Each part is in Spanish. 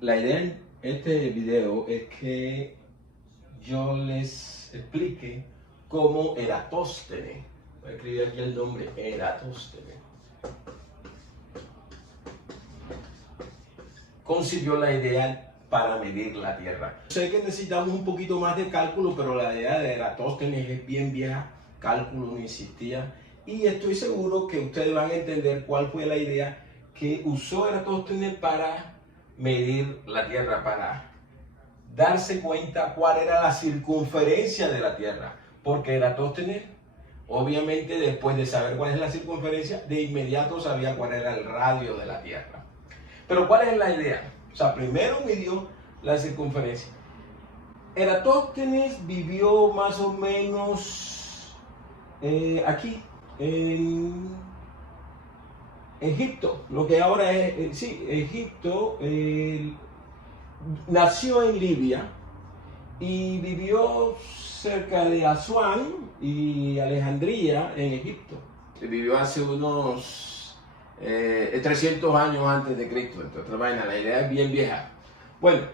La idea en este video es que yo les explique cómo Eratóstenes, voy a escribir aquí el nombre, Eratóstenes, concibió la idea para medir la Tierra. Sé que necesitamos un poquito más de cálculo, pero la idea de Eratóstenes es bien vieja, cálculo no existía, y estoy seguro que ustedes van a entender cuál fue la idea que usó Eratóstenes para medir la Tierra, para darse cuenta cuál era la circunferencia de la Tierra, porque Eratóstenes, obviamente, después de saber cuál es la circunferencia, de inmediato sabía cuál era el radio de la Tierra. Pero ¿cuál es la idea? O sea, primero midió la circunferencia. Eratóstenes vivió más o menos aquí, en Egipto, lo que ahora es, sí, Egipto. Nació en Libia y vivió cerca de Asuán y Alejandría en Egipto. Vivió hace unos 300 años antes de Cristo. Entonces, la idea es bien vieja. Bueno,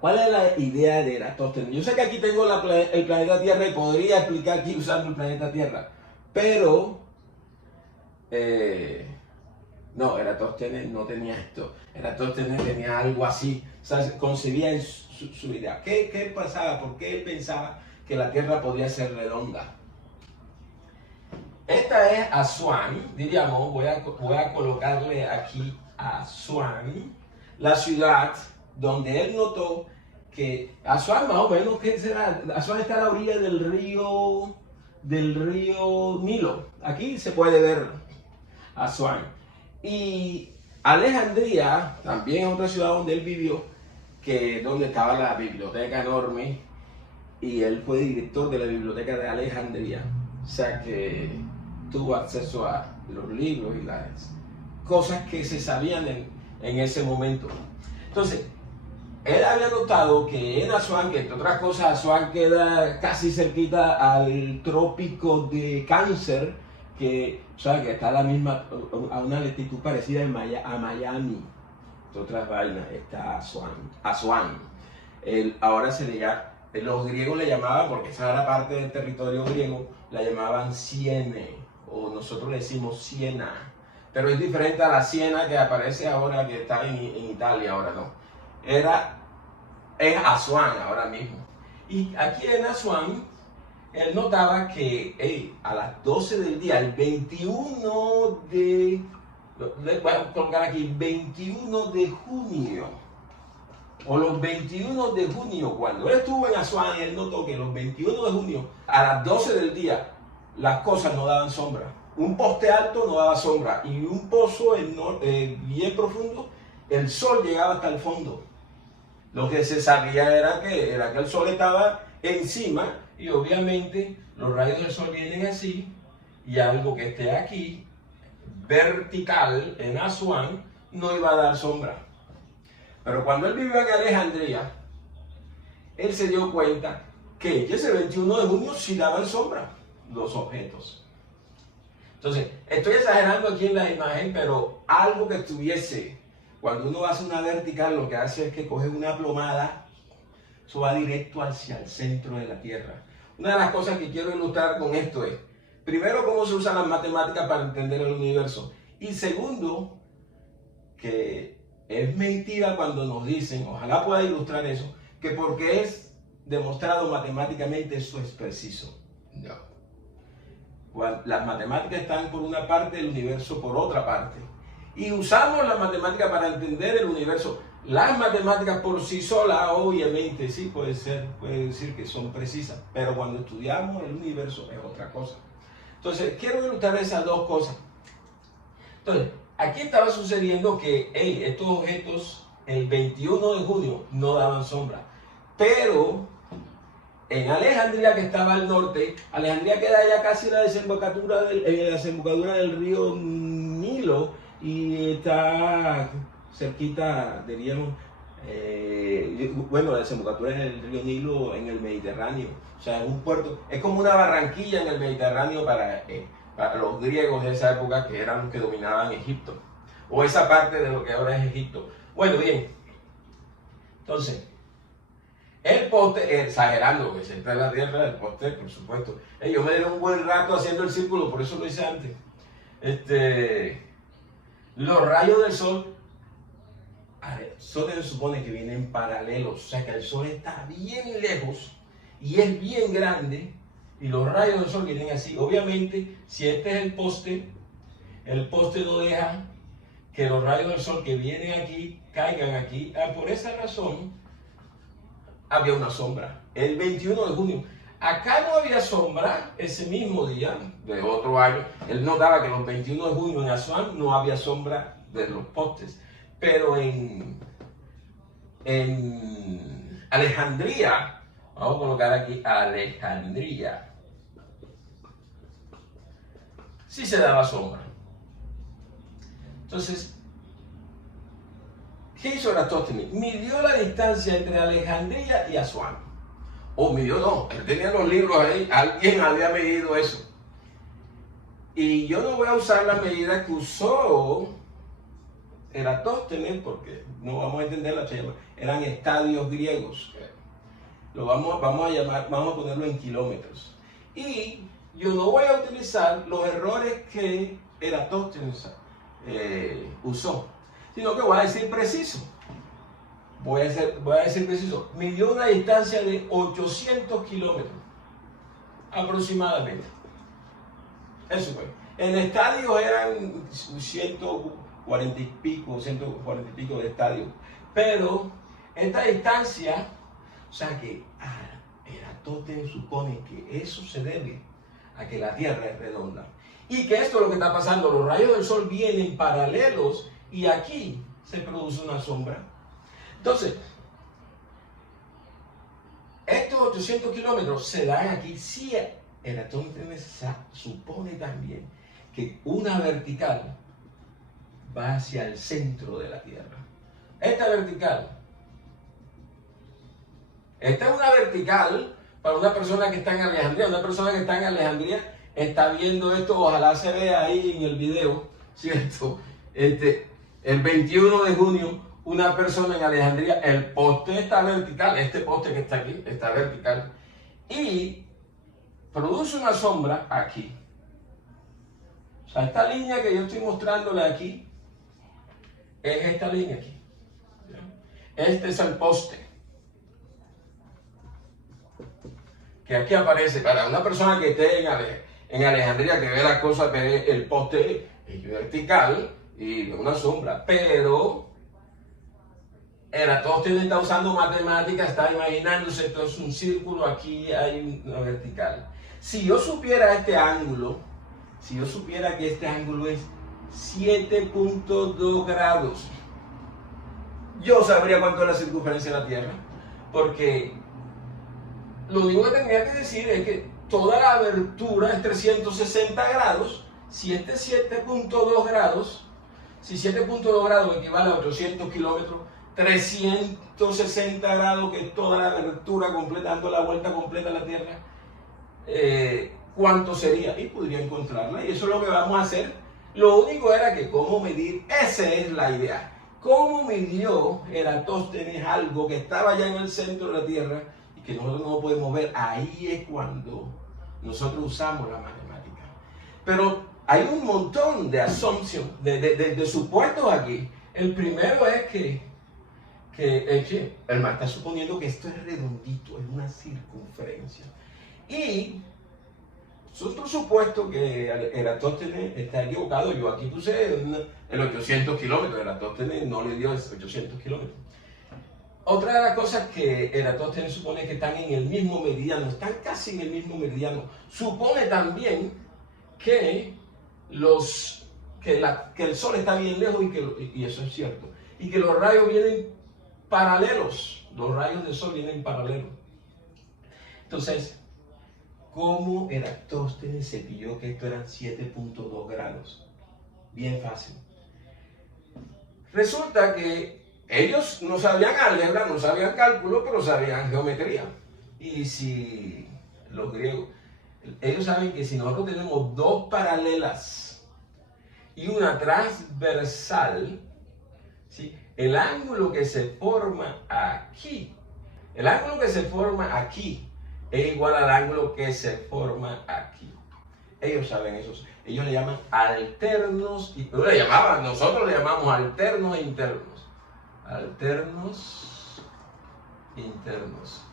¿cuál es la idea de Eratóstenes? Yo sé que aquí tengo el planeta Tierra y podría explicar aquí usando el planeta Tierra, pero no, Eratóstenes no tenía esto. Eratóstenes tenía algo así, o sea, concebía en su idea. ¿Qué pasaba? ¿Por qué él pensaba que la Tierra podía ser redonda? Esta es Asuán, diríamos, voy a colocarle aquí Asuán, la ciudad donde él notó que Asuán, más o menos, ¿qué será? Asuán está a la orilla del río Nilo. Aquí se puede ver Asuán. Y Alejandría, también otra ciudad donde él vivió, que donde estaba la biblioteca enorme, y él fue director de la biblioteca de Alejandría, o sea que tuvo acceso a los libros y las cosas que se sabían en ese momento. Entonces, él había notado que en Asuán, que entre otras cosas Asuán queda casi cerquita al trópico de Cáncer, que, o sea, que está a a una latitud parecida a Miami. Entre otras vainas está Asuán. Ahora se le llama, los griegos le llamaban, porque esa era parte del territorio griego, la llamaban Siene, o nosotros le decimos Siena, pero es diferente a la Siena que aparece ahora, que está en Italia, ahora no. Es Asuán ahora mismo. Y aquí en Asuán, él notaba que a las 12 del día, el 21 de, voy a colocar aquí, 21 de junio, o los 21 de junio, cuando él estuvo en Asuán, él notó que los 21 de junio, a las 12 del día, las cosas no daban sombra. Un poste alto no daba sombra, y un pozo bien profundo, el sol llegaba hasta el fondo. Lo que se sabía era que el sol estaba encima, y obviamente los rayos del sol vienen así, y algo que esté aquí, vertical, en Asuán, no iba a dar sombra. Pero cuando él vivió en Alejandría, él se dio cuenta que ese 21 de junio sí daban sombra los objetos. Entonces, estoy exagerando aquí en la imagen, pero algo que estuviese, cuando uno hace una vertical, lo que hace es que coge una plomada, eso va directo hacia el centro de la Tierra. Una de las cosas que quiero ilustrar con esto es, primero, cómo se usan las matemáticas para entender el universo. Y segundo, que es mentira cuando nos dicen, ojalá pueda ilustrar eso, que porque es demostrado matemáticamente eso es preciso. No. Las matemáticas están por una parte, el universo por otra parte. Y usamos las matemáticas para entender el universo. Las matemáticas por sí solas, obviamente, sí puede decir que son precisas, pero cuando estudiamos el universo es otra cosa. Entonces, quiero ilustrar esas dos cosas. Entonces, aquí estaba sucediendo que estos objetos el 21 de junio no daban sombra, pero en Alejandría, que estaba al norte, Alejandría queda ya casi en la desembocadura del río Nilo, y está cerquita, diríamos, la desembocadura del río Nilo en el Mediterráneo. O sea, es un puerto, es como una Barranquilla en el Mediterráneo para los griegos de esa época, que eran los que dominaban Egipto, o esa parte de lo que ahora es Egipto. Bueno, bien, Entonces, el poste, exagerando, que siempre es la Tierra, el poste, por supuesto. Yo me dieron un buen rato haciendo el círculo, por eso lo hice antes. Los rayos del sol, el sol se supone que vienen paralelos, o sea que el sol está bien lejos y es bien grande y los rayos del sol vienen así. Obviamente, si este es el poste no deja que los rayos del sol que vienen aquí caigan aquí. Por esa razón había una sombra. El 21 de junio. Acá no había sombra ese mismo día de otro año. Él notaba que los 21 de junio en Asuán no había sombra de los postes. Pero en Alejandría, vamos a colocar aquí Alejandría, sí se daba sombra. Entonces, ¿qué hizo Eratóstenes? Midió la distancia entre Alejandría y Asuán. O midió, no, él tenía los libros ahí, alguien había medido eso. Y yo no voy a usar la medida que usó Eratóstenes porque no vamos a entender la tema. Eran estadios griegos. Vamos a ponerlo en kilómetros. Y yo no voy a utilizar los errores que Eratóstenes usó, sino que voy a decir preciso. Voy a decir preciso. Midió una distancia de 800 kilómetros aproximadamente. Eso fue. En estadios eran 140 y pico de estadios. Pero esta distancia, o sea que Eratóstenes supone que eso se debe a que la Tierra es redonda. Y que esto es lo que está pasando. Los rayos del sol vienen paralelos y aquí se produce una sombra. Entonces, estos 800 kilómetros se dan aquí. Si Eratóstenes supone también que una vertical va hacia el centro de la Tierra. Esta es una vertical para una persona que está en Alejandría. Una persona que está en Alejandría está viendo esto, ojalá se vea ahí en el video, ¿cierto? El 21 de junio, una persona en Alejandría, el poste está vertical, este poste que está aquí está vertical, y produce una sombra aquí. O sea, esta línea que yo estoy mostrándole aquí, es esta línea aquí. Este es el poste. Que aquí aparece, para una persona que esté en Alejandría, que ve las cosas, ve el poste es vertical y una sombra, pero Eratóstenes está usando matemáticas, está imaginándose, esto es un círculo, aquí hay una vertical. Si yo supiera este ángulo, si yo supiera que este ángulo es 7.2 grados, yo sabría cuánto es la circunferencia de la Tierra, porque lo único que tendría que decir es que toda la abertura es 360 grados. Si este es 7.2 grados, si 7.2 grados equivale a 800 kilómetros, 360 grados, que es toda la abertura completa, dando la vuelta completa a la Tierra, ¿cuánto sería? Y podría encontrarla, y eso es lo que vamos a hacer. Lo único era que cómo medir, esa es la idea. ¿Cómo midió Eratóstenes algo que estaba ya en el centro de la Tierra y que nosotros no podemos ver? Ahí es cuando nosotros usamos la matemática. Pero hay un montón de assumptions, de supuestos aquí. El primero es que el mar está suponiendo que esto es redondito, es una circunferencia. Y otro supuesto que Eratóstenes está equivocado. Yo aquí puse el 800 kilómetros, Eratóstenes no le dio 800 kilómetros. Otra de las cosas que Eratóstenes supone que están en el mismo meridiano, están casi en el mismo meridiano. Supone también que el sol está bien lejos y eso es cierto. Y que los rayos vienen paralelos, los rayos del sol vienen paralelos. Entonces, ¿cómo Eratóstenes se pilló que esto eran 7.2 grados? Bien fácil. Resulta que ellos no sabían álgebra, no sabían cálculo, pero sabían geometría. Y si los griegos, ellos saben que si nosotros tenemos dos paralelas y una transversal, ¿sí? el ángulo que se forma aquí, el ángulo que se forma aquí es igual al ángulo que se forma aquí. Ellos saben eso. Ellos le llaman alternos, y nosotros le llamamos alternos e internos. Alternos internos.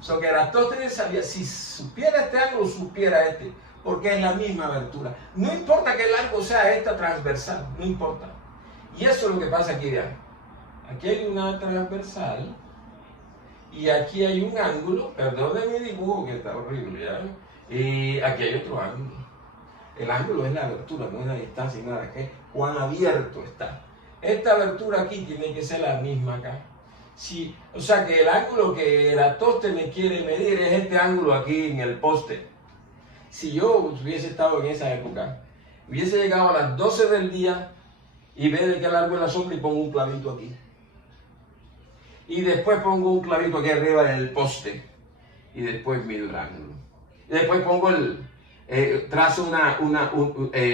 So que Eratóstenes sabía, si supiera este ángulo, supiera este, porque es la misma abertura. No importa que el ángulo sea esta transversal, no importa. Y eso es lo que pasa aquí, vean. Aquí hay una transversal y aquí hay un ángulo, perdón de mi dibujo que está horrible, ¿ya? Y aquí hay otro ángulo. El ángulo es la abertura, no es la distancia ni nada, es cuán abierto está. Esta abertura aquí tiene que ser la misma acá. Sí, o sea que el ángulo que Eratóstenes quiere medir es este ángulo aquí en el poste. Si yo hubiese estado en esa época, hubiese llegado a las 12 del día y ve de qué largo es la sombra y pongo un clavito aquí. Y después pongo un clavito aquí arriba del poste. Y después mido el ángulo. Y después pongo trazo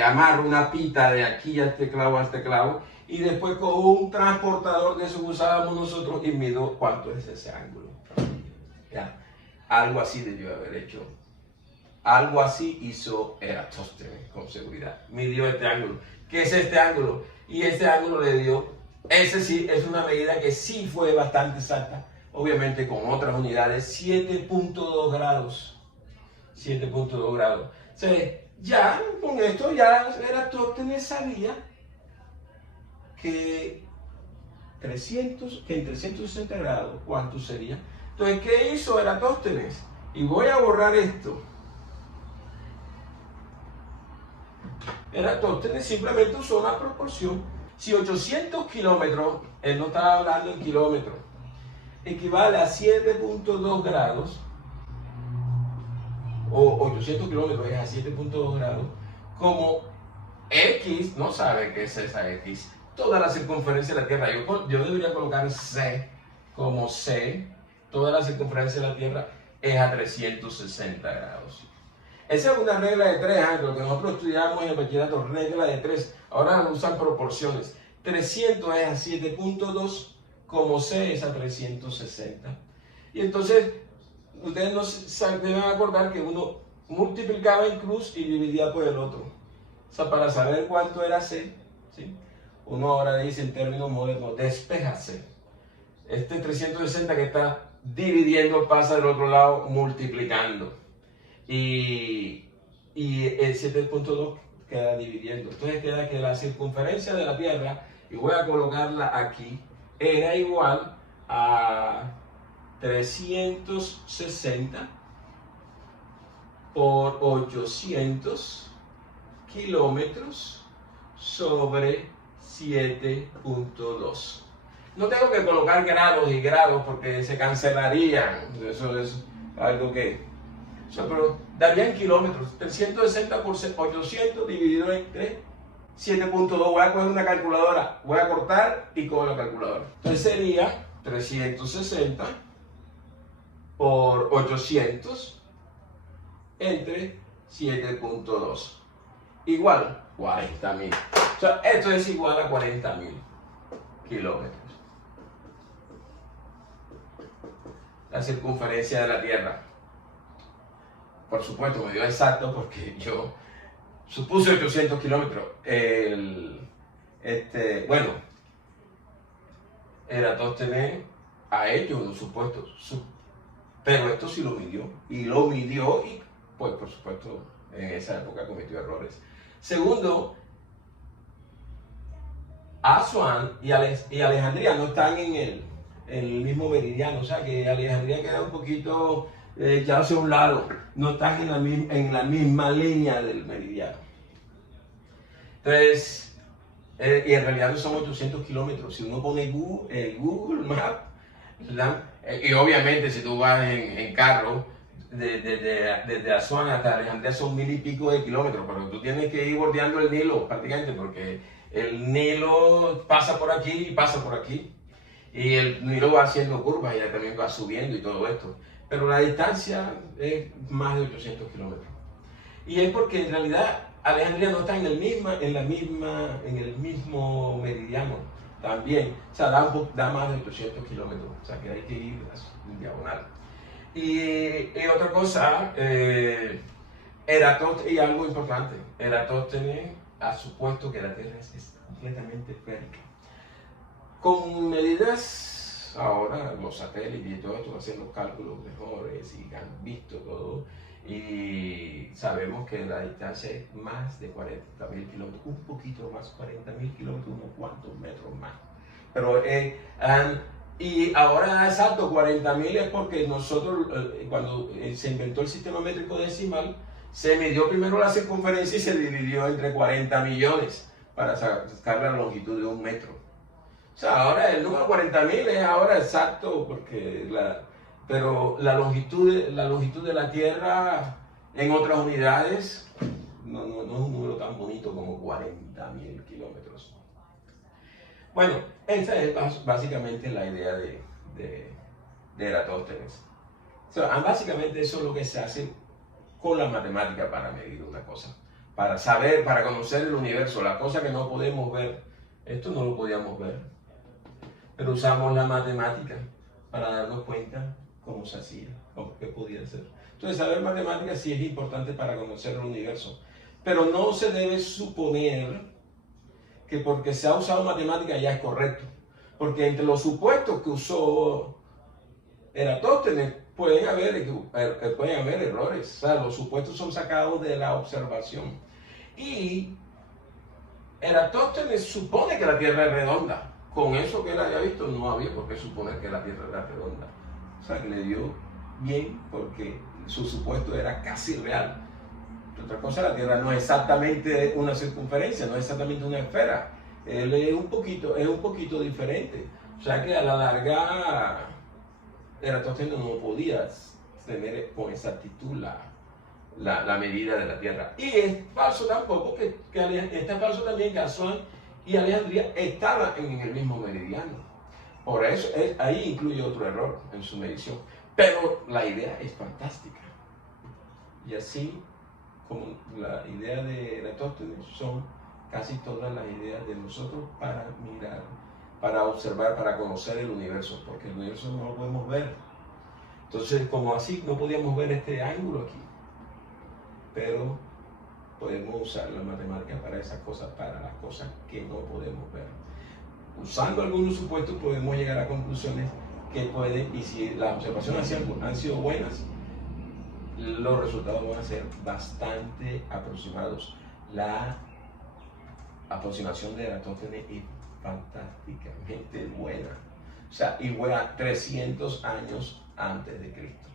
amarro una pita de aquí a este clavo. Y después cojo un transportador de eso que usábamos nosotros y mido cuánto es ese ángulo. Ya. Algo así debió haber hecho. Algo así hizo Eratóstenes con seguridad. Midió este ángulo. ¿Qué es este ángulo? Y este ángulo le dio, ese sí es una medida que sí fue bastante exacta. Obviamente con otras unidades, 7.2 grados. 7.2 grados. O sea, ya con esto ya Eratóstenes sabía que en 360 grados, ¿cuánto sería? Entonces, ¿qué hizo Eratóstenes? Y voy a borrar esto. Eratóstenes simplemente usó una proporción. Si 800 kilómetros, él no estaba hablando en kilómetros, equivale a 7.2 grados, o 800 kilómetros es a 7.2 grados, como X, no sabe qué es esa X, toda la circunferencia de la Tierra. Yo debería colocar C como C, toda la circunferencia de la Tierra es a 360 grados. Esa es una regla de 3, lo que nosotros estudiamos en el bachillerato, regla de 3. Ahora usan proporciones. 300 es a 7.2, como C es a 360. Y entonces, ustedes no deben acordar que uno multiplicaba en cruz y dividía por el otro. O sea, para saber cuánto era C, ¿sí? Uno ahora dice en términos modernos, despeja C. Este 360 que está dividiendo pasa del otro lado multiplicando. Y el 7.2 queda dividiendo. Entonces queda que la circunferencia de la Tierra, y voy a colocarla aquí, era igual a 360 por 800 kilómetros sobre 7.2. No tengo que colocar grados y grados porque se cancelarían. Eso es algo que... O sea, pero darían kilómetros. 360 por 800 dividido entre 7.2. Voy a coger una calculadora. Voy a cortar y cojo la calculadora. Entonces sería 360 por 800 entre 7.2. Igual 40.000. O sea, esto es igual a 40.000 kilómetros. La circunferencia de la Tierra. Por supuesto, me dio exacto porque yo supuse 800 kilómetros. Bueno, Eratóstenes ha hecho unos supuestos, pero esto sí lo midió. Y lo midió y, pues, por supuesto, en esa época cometió errores. Segundo, Asuán y Alejandría no están en el mismo meridiano. O sea que Alejandría queda un poquito... ya hacia un lado, no están en la misma línea del meridiano. Entonces, y en realidad no son 800 kilómetros. Si uno pone Google Maps, y obviamente si tú vas en carro, desde Asuán hasta Alejandría son 1000 y pico de kilómetros, pero tú tienes que ir bordeando el Nilo prácticamente, porque el Nilo pasa por aquí y pasa por aquí. Y el Nilo va haciendo curvas y también va subiendo y todo esto. Pero la distancia es más de 800 kilómetros. Y es porque en realidad Alejandría no está en el mismo meridiano. también, o sea, da más de 800 kilómetros, o sea, que hay que ir en diagonal. Y otra cosa, Eratóstenes, y algo importante, Eratóstenes ha supuesto que la Tierra es completamente esférica. Con medidas, ahora los satélites y todo esto hacen los cálculos mejores y han visto todo, y sabemos que la distancia es más de 40.000 kilómetros, un poquito más, 40.000 kilómetros, unos cuantos metros más. Pero, y ahora exacto, 40.000 es porque nosotros, cuando se inventó el sistema métrico decimal, se midió primero la circunferencia y se dividió entre 40 millones para sacar la longitud de 1 metro. O sea, ahora el número 40.000 es ahora exacto, pero la longitud de la Tierra en otras unidades no es un número tan bonito como 40.000 kilómetros. Bueno, esa es básicamente la idea de Eratóstenes. O sea, básicamente eso es lo que se hace con la matemática para medir una cosa, para saber, para conocer el universo, la cosa que no podemos ver. Esto no lo podíamos ver, pero usamos la matemática para darnos cuenta cómo se hacía, qué podía ser. Entonces, saber matemáticas sí es importante para conocer el universo, pero no se debe suponer que porque se ha usado matemática ya es correcto, porque entre los supuestos que usó Eratóstenes pueden haber errores, o sea, los supuestos son sacados de la observación. Y Eratóstenes supone que la Tierra es redonda. Con eso que él había visto, no había por qué suponer que la Tierra era redonda. O sea, que le dio bien porque su supuesto era casi real. Otra cosa, la Tierra no es exactamente una circunferencia, no es exactamente una esfera. Él es un poquito diferente. O sea que a la larga, Eratóstenes no podía tener con exactitud la medida de la Tierra. Y es falso tampoco es falso también que Asuán y Alejandría estaban en el mismo meridiano. Por eso ahí incluye otro error en su medición. Pero la idea es fantástica. Y así como la idea de Eratóstenes son casi todas las ideas de nosotros para mirar, para observar, para conocer el universo, porque el universo no lo podemos ver. Entonces, como así no podíamos ver este ángulo aquí, pero podemos usar la matemática para esas cosas, para las cosas que no podemos ver. Usando algunos supuestos podemos llegar a conclusiones que pueden, y si las observaciones han sido buenas, los resultados van a ser bastante aproximados. La aproximación de Eratóstenes es fantásticamente buena. O sea, igual a 300 años antes de Cristo.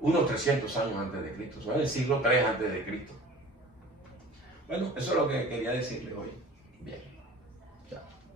Unos 300 años antes de Cristo, o sea, el siglo III antes de Cristo. Bueno, eso es lo que quería decirles hoy. Bien.